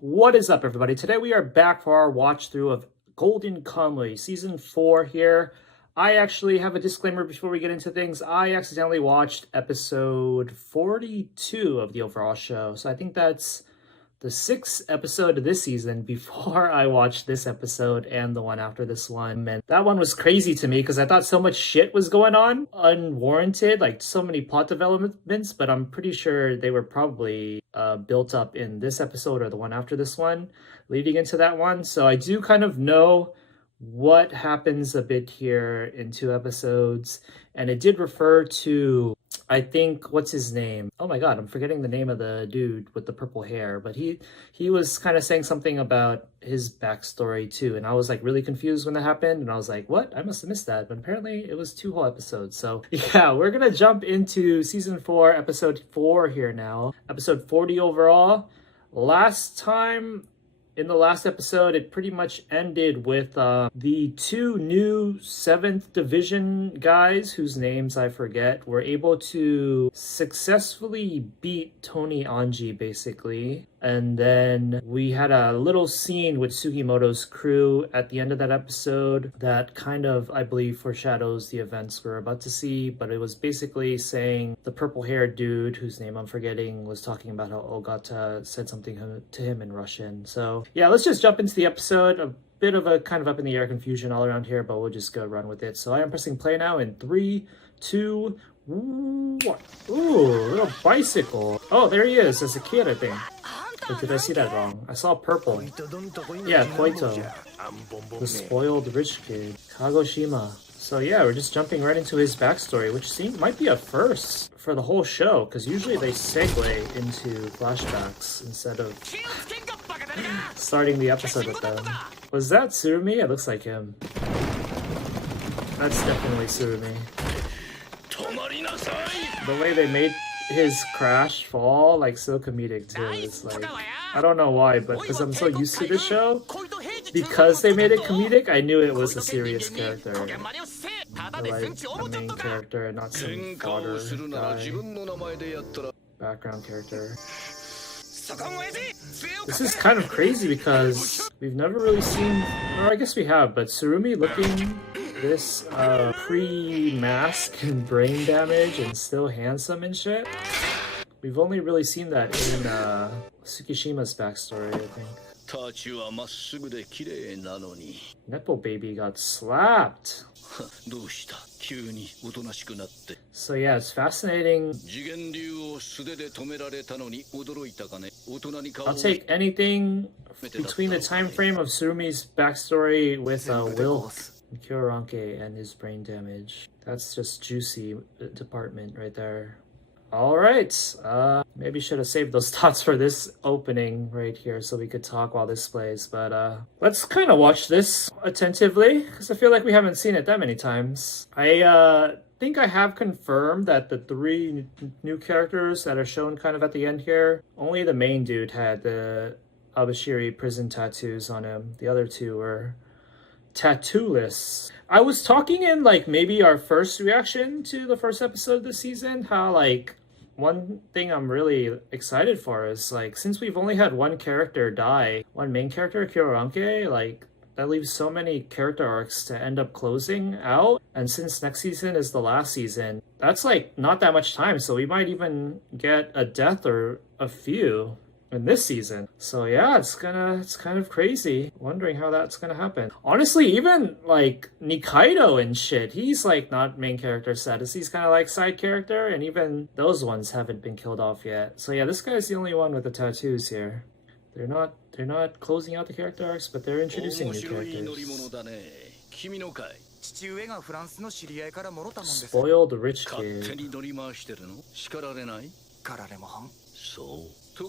What is up, everybody? Today we are back for our watch through of Golden Kamuy Season 4 here. I actually have a disclaimer before we get into things. I accidentally watched episode 42 of the overall show, so I think that's the 6th episode of this season before I watched this episode and the one after this one. And that one was crazy to me because I thought so much shit was going on, unwarranted, like so many plot developments, but I'm pretty sure they were probably built up in this episode or the one after this one, leading into that one. So I do kind of know what happens a bit here in 2 episodes, and it did refer to, I think, what's his name? Oh my god, I'm forgetting the name of the dude with the purple hair, but he was kind of saying something about his backstory too, and I was like really confused when that happened, and I was like, what? I must have missed that, but apparently it was 2 whole episodes. So yeah, we're gonna jump into season 4, episode 4 here now, episode 40 overall. Last time, in the last episode, it pretty much ended with the 2 new 7th Division guys, whose names I forget, were able to successfully beat Tony Anji, basically. And then we had a little scene with Sugimoto's crew at the end of that episode that kind of, I believe, foreshadows the events we're about to see. But it was basically saying the purple-haired dude, whose name I'm forgetting, was talking about how Ogata said something to him in Russian. So yeah, let's just jump into the episode. A bit of a kind of up in the air confusion all around here, but we'll just go run with it. So I am pressing play now in 3, 2, 1. Ooh, little bicycle. Oh, there he is as a kid, I think. Or did I see that wrong? I saw purple. Yeah, Koito. The spoiled rich kid. Kagoshima. So yeah, we're just jumping right into his backstory, which might be a first for the whole show, because usually they segue into flashbacks instead of starting the episode with them. Was that Tsurumi? It looks like him. That's definitely Tsurumi. The way they made his crash fall, like, so comedic too. It's like, I don't know why, but because I'm so used to this show, because they made it comedic, I knew it was a serious character. Like a main character and not some fodder guy. Background character. This is kind of crazy because we've never really seen, or I guess we have, but Tsurumi looking this pre-mask and brain damage and still handsome and shit. We've only really seen that in Tsukishima's backstory, I think. Nepo baby got slapped. So yeah, it's fascinating. I'll take anything between the time frame of Tsurumi's backstory with Will Kyoranke and his brain damage. That's just juicy department right there. Alright, maybe should have saved those thoughts for this opening right here so we could talk while this plays, but let's kind of watch this attentively because I feel like we haven't seen it that many times. I think I have confirmed that the 3 new characters that are shown kind of at the end here, only the main dude had the Abashiri prison tattoos on him. The other 2 were tattooless. I was talking in like maybe our first reaction to the first episode of the season, how like one thing I'm really excited for is like, since we've only had one character die, one main character, Kyoranke, like that leaves so many character arcs to end up closing out. And since next season is the last season, that's like not that much time. So we might even get a death or a few in this season. So yeah, it's kind of crazy, wondering how that's gonna happen. Honestly, even like Nikaido and shit, he's like not main character status, he's kind of like side character, and even those ones haven't been killed off yet. So yeah, this guy's the only one with the tattoos here. They're not closing out the character arcs, but they're introducing new characters. Spoiled rich kid. Who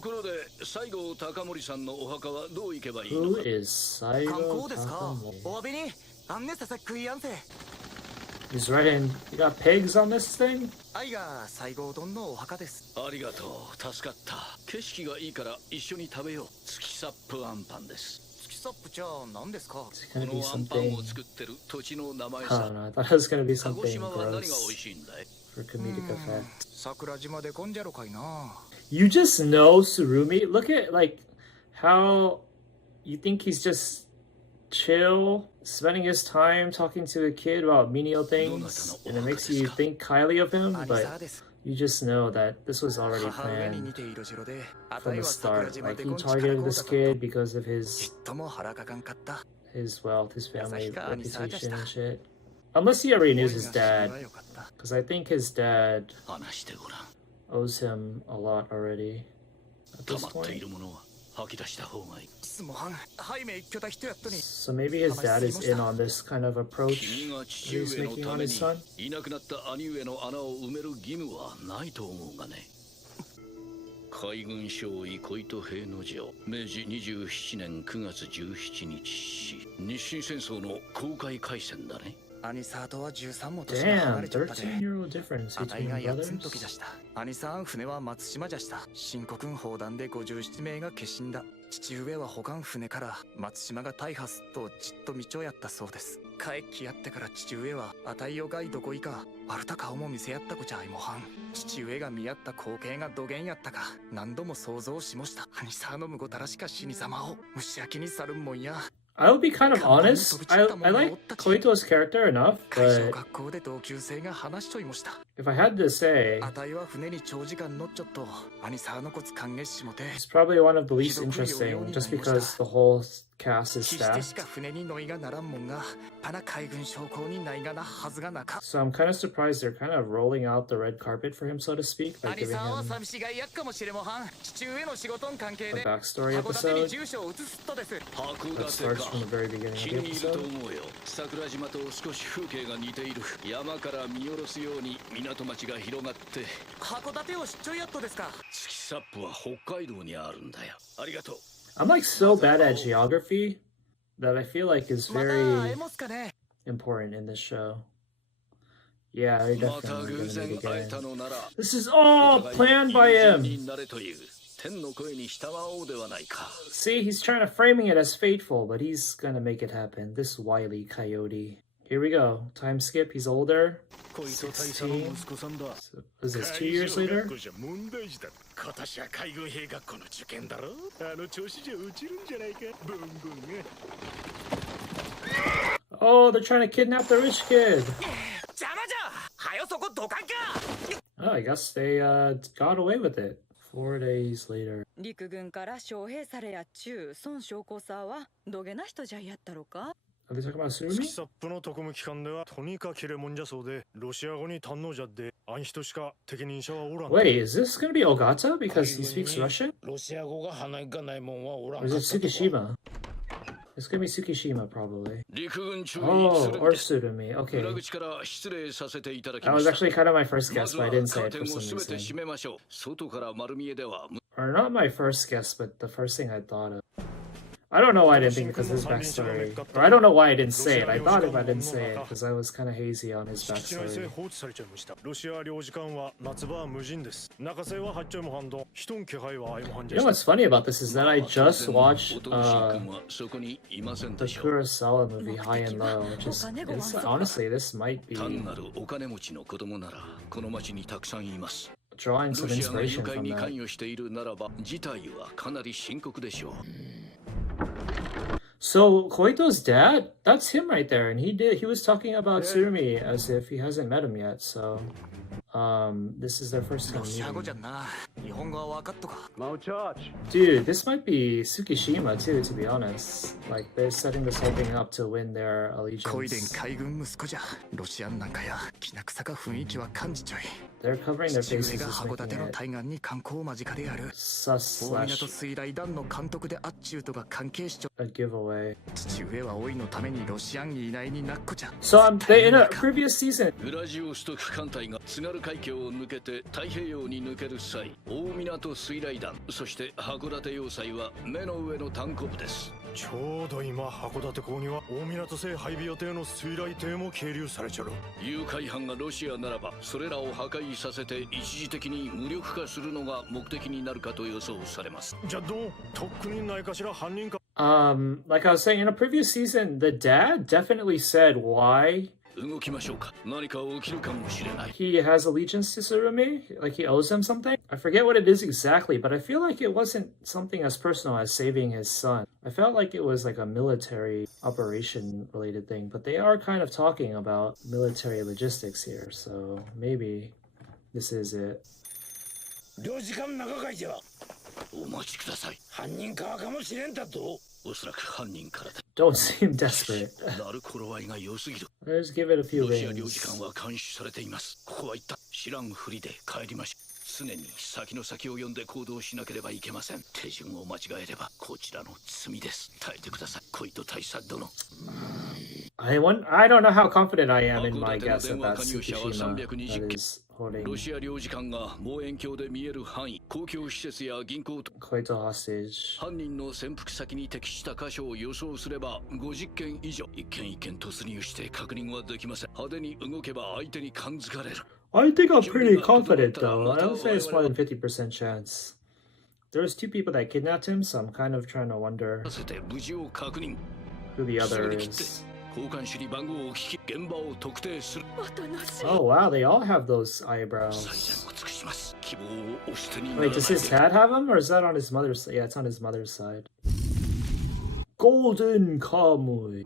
is Saigo Takamori? He's writing, you got pigs on this thing? Is it gonna be something? I don't know, I thought it was gonna be something gross for comedic effect. You just know Tsurumi. Look at like how you think he's just chill, spending his time talking to a kid about menial things, and it makes you think highly of him, but you just know that this was already planned from the start. Like, he targeted this kid because of his wealth, his family reputation and shit. Unless he already knew his dad, because I think his dad owes him a lot already at this point. So maybe his dad is in on this kind of approach he's making on his son. 海軍少尉小糸平之丞明治27年9月17日死日清戦争の航海海戦だね Damn, 13-year-old difference between brothers. 兄さん船は松島じゃした。新国砲弾で57名が決心だ。父上は保管船から松島が大破すっとじっと道をやったそうです。帰ってやってから父上はあたいよがいどこいか悪た顔も見せやったこちゃいもはん。父上が見合った光景が土幻やったか何度も想像しました。兄さんのむごたらしか死に様を虫焼きに去るもんや。I'll be kind of honest. I like Koito's character enough, but if I had to say, he's probably one of the least interesting just because the whole cast is stacked. So I'm kind of surprised they're kind of rolling out the red carpet for him, so to speak, like giving him a backstory episode that starts from the very beginning of the episode. 桜島と少し風景が似ている山から見下ろすように港町が広がって函館を出張やっとですか月サップは北海道にあるんだよありがとう I'm like so bad at geography that I feel like is very important in this show. Yeah, I definitely gonna make it again. This is all planned by him. See, he's trying to framing it as fateful, but he's gonna make it happen. This wily coyote. Here we go. Time skip. He's older. 16. So, is this 2 years later? Oh, they're trying to kidnap the rich kid. Oh, I guess they got away with it. 4 days later. 陸軍から招聘されやっちゅう孫将校さんはどげな人じゃやったろか Are they talking about Surumi? 月サップの特務機関ではとにかく切れもんじゃそうでロシア語に堪能じゃってあん人しか適任者はおらん Wait, is this gonna be Ogata because he speaks Russian? ロシア語が鼻がないもんはおらん Or is it Tsukishima? It's gonna be Tsukishima probably. Oh, or Surumi. Okay. That was actually kind of my first guess, but I didn't say it for some reason. Or not my first guess, but the first thing I thought of. I don't know why I didn't think because of his backstory. Or I don't know why I didn't say it. I thought if I didn't say it because I was kind of hazy on his backstory. You know what's funny about this is that I just watched the Kurosawa movie High and Low, which is honestly, this might be drawing some inspiration from that. So Koito's dad, that's him right there, and he was talking about Surumi as if he hasn't met him yet. So this is their first time meeting. Dude, this might be Tsukishima too, to be honest. Like, they're setting this whole thing up to win their allegiance. They're covering their faces as making it sus / a giveaway. So they in a previous season. 海峡を抜けて太平洋に抜ける際、大港水雷弾、そして函館要塞は目の上の単行部です。ちょうど今函館港には大港製配備予定の水雷艇も係留されちゃう。誘拐犯がロシアならば、それらを破壊させて一時的に無力化するのが目的になるかと予想されます。じゃあどう？とっくにないかしら犯人か。Like I was saying in a previous season, the dad definitely said why 動きましょうか。何か起きるかもしれない。 He has allegiance to Surumi? Like he owes him something? I forget what it is exactly, but I feel like it wasn't something as personal as saving his son. I felt like it was like a military operation related thing, but they are kind of talking about military logistics here, so maybe this is it. 領事館中会じゃ。お待ちください。犯人側かもしれんだと。おそらく犯人からだ。 Don't seem desperate. なる頃合いが良すぎる。 Let's give it a few ロシア領事 rings. 館は監視されています。ここは一旦知らんふりで帰りましょう。常に先の先を読んで行動しなければいけません。手順を間違えればこちらの罪です。耐えてください。恋と大佐殿。 I don't know how confident I am in my guess that that's Tsukishima that is holding ロシア領事館が望遠鏡で見える範囲、公共施設や銀行と Koito hostage. 犯人の潜伏先に適した箇所を予想すれば50件以上、一件一件突入して確認はできません。派手に動けば相手に感づかれる。 I think I'm pretty confident though. I would say it's more than 50% chance. There's two people that kidnapped him, so I'm kind of trying to wonder させて無事を確認。 who the other is. 交換手に番号を聞き、現場を特定する。 Oh wow, they all have those 最 eyebrows. 善を尽くします。希望を押してになら Wait, ない does his dad have them, or is that on his mother's side? Yeah, it's on his mother's side. Golden Kamuy.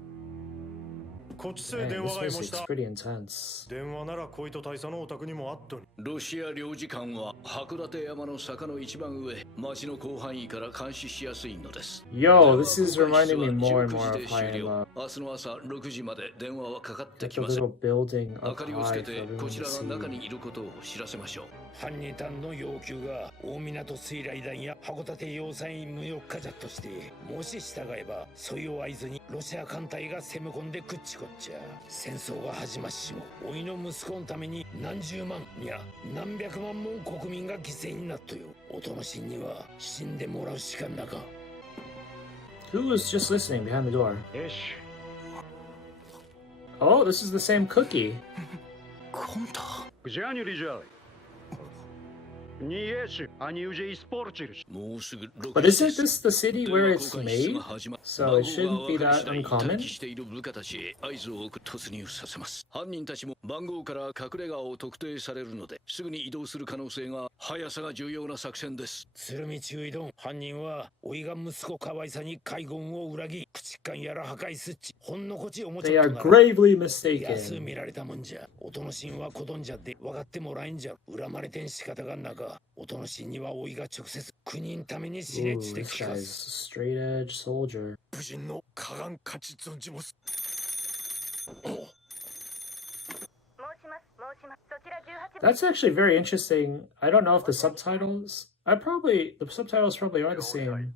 こっちせ Man, 電 this 話がいまし music's た。 pretty intense. 電話なら小糸大佐のお宅にもあっとに。ロシア領事館は函館山の坂の一番上、町の広範囲から監視しやすいのです。 Yo, this is reminding me more and more of High and Low. 明日の朝6時まで電話はかかってき The ません。 little building 明 up かりをつ high け for てこ everyone ち to らの中 see. にいることを知らせましょう。犯人団の要求が大港水雷弾や函館要塞無欲化じゃとして、もし従えばそれを合図にロシア艦隊が攻め込んでくっちこっちゃ。戦争が始まっしも、おいの息子のために何十万いや何百万もん国民が犠牲になっとよ。おとしんには死んでもらうしかなか。 Who was just listening behind the door? よし。 Oh, this is the same cookie. コンタ Gdzie Rizhai? Nie jest, ani już испортились. もうすぐ But isn't this the city where it's made? So it shouldn't be that uncommon. 待機している部下たちへ合図を送って突入させます。犯人たちも番号から隠れ家を特定されるので、すぐに移動する可能性が速さが重要な作戦です。鶴見注意どん、犯人はおいが息子可愛さに海軍を裏切、駆逐艦やら破壊すっち、ほんのこちおもち They ゃ are となる。 gravely 安 mistaken. 見られたもんじゃ。おとのしんは子どんじゃって分かってもらえんじゃ。恨まれてん仕方がなか。おとのしんにはおいが直接国のために死ね Ooh, ちで this 聞か guy's す。 straight edge soldier. 武人の加願勝ち存じます。That's actually very interesting. I don't know if the subtitles. The subtitles probably are the same.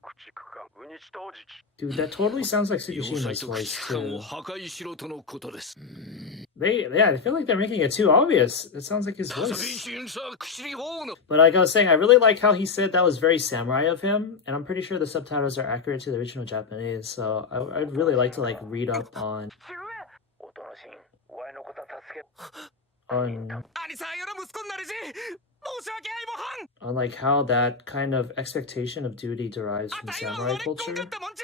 駆逐艦ウニチ当時 Dude, that totally sounds like 要塞 Tsukushima's と駆 voice 逐艦 too. を破壊しろとのことです。 I feel like they're making it too obvious. It sounds like his ささ voice. 審査薬法の But like I was saying, I really like how he said that was very samurai of him, and I'm pretty sure the subtitles are accurate to the original Japanese. So I'd really like to like read up on おとのしん、わいのこと助け。on 兄さんよら息子になるし申し訳あいもはん on like how that kind of expectation of duty derives あ from たいは samurai 生まれっ子 culture. かったもんち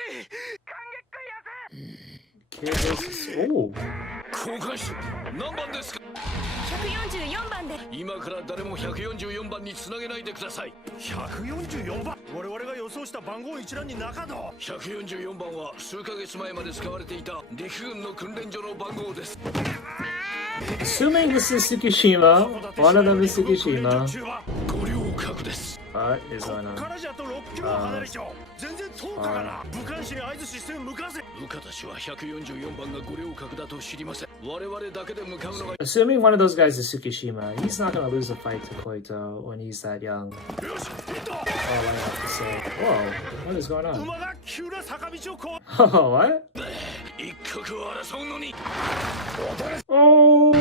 Kid versus oh, 交換手何番ですか。144番で今から誰も144番につなげないでください。 144番。我々が予想した番号一覧になかった。144番は数ヶ月前まで使われていた陸軍の訓練所の番号です。 assuming this is Tsukishima, one of them is Tsukishima. 五稜郭です。 What is こ going っ on? からじゃと6キロ離れちゃう。全然遠かかな。武漢市に合図して向かせ。部下たちは144番が五稜郭だと知りません。我々だけで向かうのが Assuming one of those guys is Tsukishima, he's not gonna lose a fight to Koito when he's that young. よし、ヒット。 All I have to say. Whoa, what is going on? 馬が急な坂道をこう。 Oh, what? 一刻を争うのに Oh!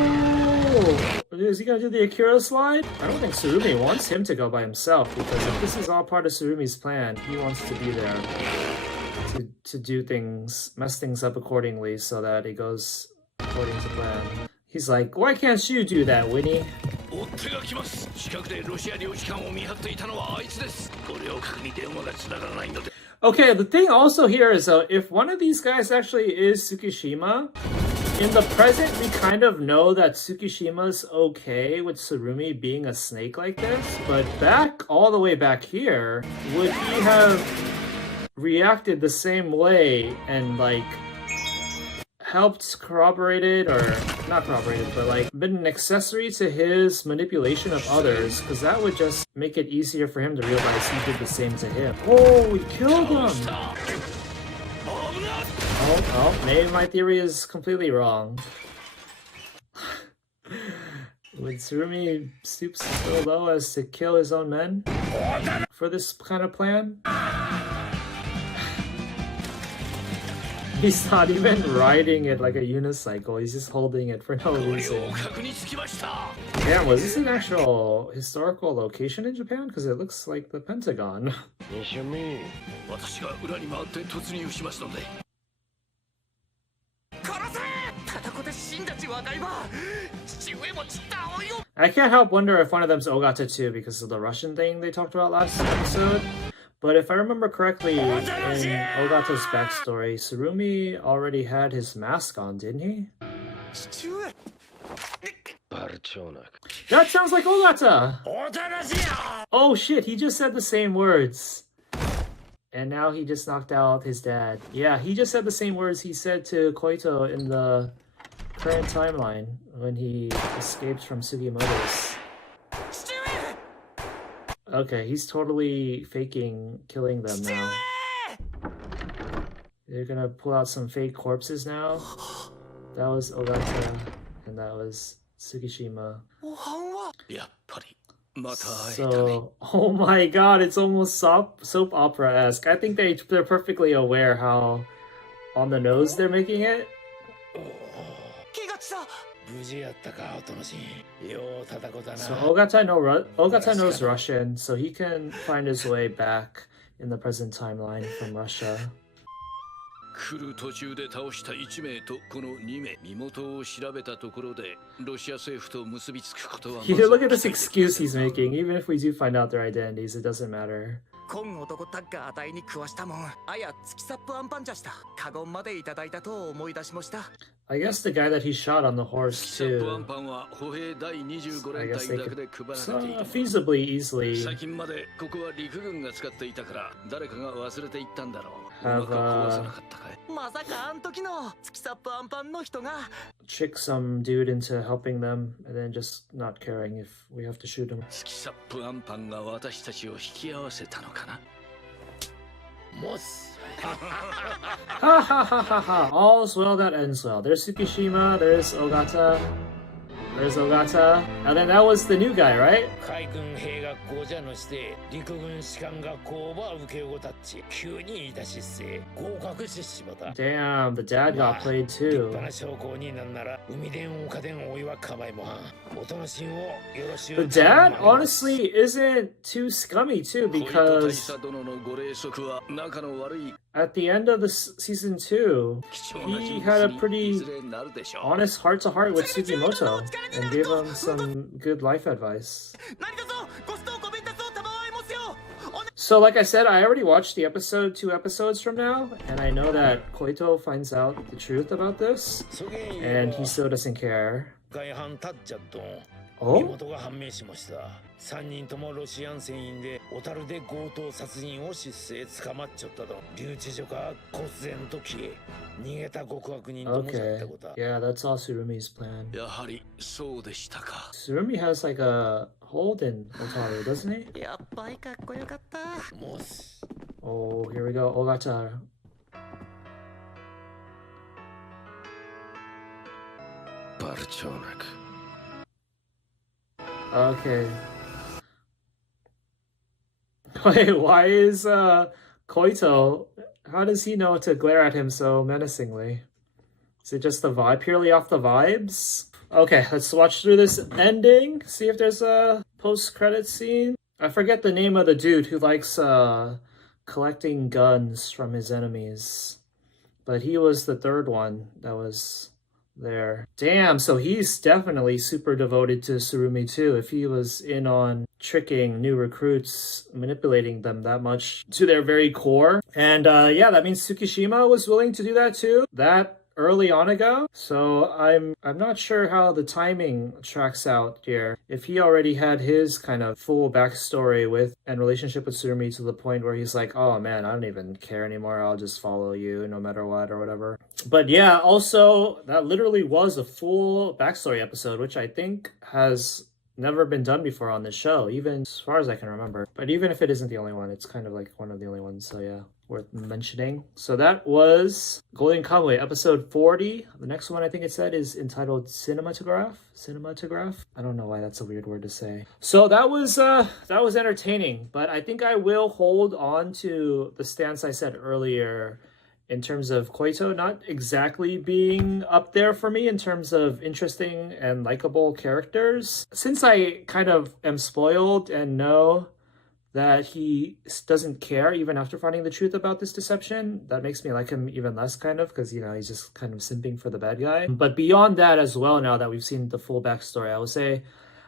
Is he gonna do the Akira slide? I don't think Surumi wants him to go by himself, because if this is all part of Surumi's plan, he wants to be there to do things, mess things up accordingly so that it goes according to plan. He's like, why can't you do that, Winnie? 追っ手が来ます。近くでロシア領事館を見張っていたのはあいつです。五稜郭に電話が繋がらないので Okay, the thing also here is though, if one of these guys actually is Tsukishima, in the present, we kind of know that Tsukishima's okay with Tsurumi being a snake like this, but all the way back here, would he have reacted the same way and like helped corroborated, or not corroborated, but like been an accessory to his manipulation of others? Because that would just make it easier for him to realize he did the same to him. Oh, he killed him! Oh, maybe my theory is completely wrong. Would Tsurumi stoop so low as to kill his own men for this kind of plan? He's not even riding it like a unicycle, he's just holding it for no reason. Damn, was this an actual historical location in Japan? Because it looks like the Pentagon. I can't help wonder if one of them's Ogata too, because of the Russian thing they talked about last episode. But if I remember correctly, in Ogata's backstory, Tsurumi already had his mask on, didn't he? That sounds like Ogata! Oh shit, he just said the same words. And now he just knocked out his dad. Yeah, he just said the same words he said to Koito in the current timeline when he escapes from Sugimoto's. Okay, he's totally faking killing them now. They're gonna pull out some fake corpses now. That was Ogata, and that was Tsukishima. So, oh my god, it's almost soap opera-esque. I think they're perfectly aware how on the nose they're making it. So Ogata knows Russian, so he can find his way back in the present timeline from Russia. You look at this excuse he's making. Even if we do find out their identities, it doesn't matter. I guess the guy that he shot on the horse too. I guess they could feasibly easily have trick some dude into helping them and then just not caring if we have to shoot him. Ha ha ha ha ha! All's well that ends well. There's Tsukishima, there's Ogata, and then that was the new guy, right? Damn, the dad got played too. The dad honestly isn't too scummy too, because at the end of the season 2, he had a pretty honest heart-to-heart with Sugimoto and gave him some good life advice. So like I said, I already watched the episode 2 episodes from now, and I know that Koito finds out the truth about this, and he still doesn't care. Oh? Okay. Yeah, that's all Tsurumi's plan. Tsurumi has like a hold in Otaru, doesn't he? Oh, here we go. Ogata. Okay. Wait, why is Koito, how does he know to glare at him so menacingly? Is it just the vibe, purely off the vibes? Okay, let's watch through this ending, see if there's a post-credit scene. I forget the name of the dude who likes collecting guns from his enemies, but he was the third one that was there. Damn, so he's definitely super devoted to Tsurumi too, if he was in on tricking new recruits, manipulating them that much to their very core. And yeah, that means Tsukishima was willing to do that too. That early on ago, so I'm not sure how the timing tracks out here. If he already had his kind of full backstory with and relationship with Surumi to the point where he's like, oh man, I don't even care anymore, I'll just follow you no matter what or whatever. But yeah, also that literally was a full backstory episode, which I think has never been done before on this show, even as far as I can remember. But even if it isn't the only one, it's kind of like one of the only ones, so yeah, worth mentioning. So that was Golden Kamuy, episode 40. The next one I think it said is entitled Cinematograph. I don't know why that's a weird word to say. So that was entertaining, but I think I will hold on to the stance I said earlier in terms of Koito not exactly being up there for me in terms of interesting and likable characters. Since I kind of am spoiled and know that he doesn't care even after finding the truth about this deception, that makes me like him even less, kind of, because, you know, he's just kind of simping for the bad guy. But beyond that as well, now that we've seen the full backstory, I would say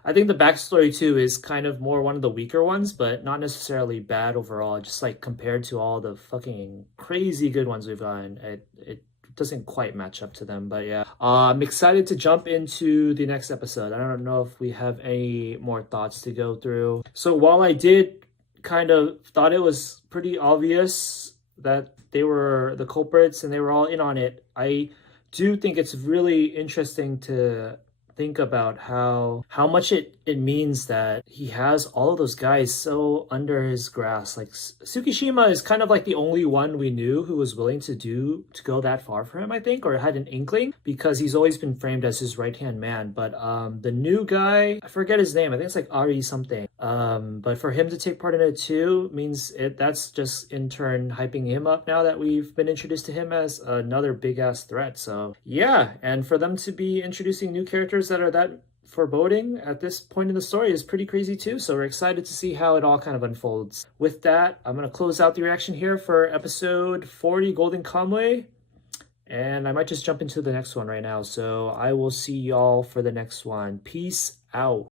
I think the backstory too is kind of more one of the weaker ones, but not necessarily bad overall. Just like compared to all the fucking crazy good ones we've gotten, it doesn't quite match up to them. But yeah, I'm excited to jump into the next episode. I don't know if we have any more thoughts to go through. So while I did kind of thought it was pretty obvious that they were the culprits and they were all in on it, I do think it's really interesting to think about how much it means that he has all of those guys so under his grasp. Like Tsukishima is kind of like the only one we knew who was willing to go that far for him, I think, or had an inkling, because he's always been framed as his right-hand man. But the new guy, I forget his name, I think it's like Ari something, but for him to take part in it too means that's just in turn hyping him up now that we've been introduced to him as another big ass threat. So yeah, and for them to be introducing new characters that are that foreboding at this point in the story is pretty crazy too. So we're excited to see how it all kind of unfolds. With that, I'm going to close out the reaction here for episode 40, Golden Kamuy, and I might just jump into the next one right now. So I will see y'all for the next one. Peace out.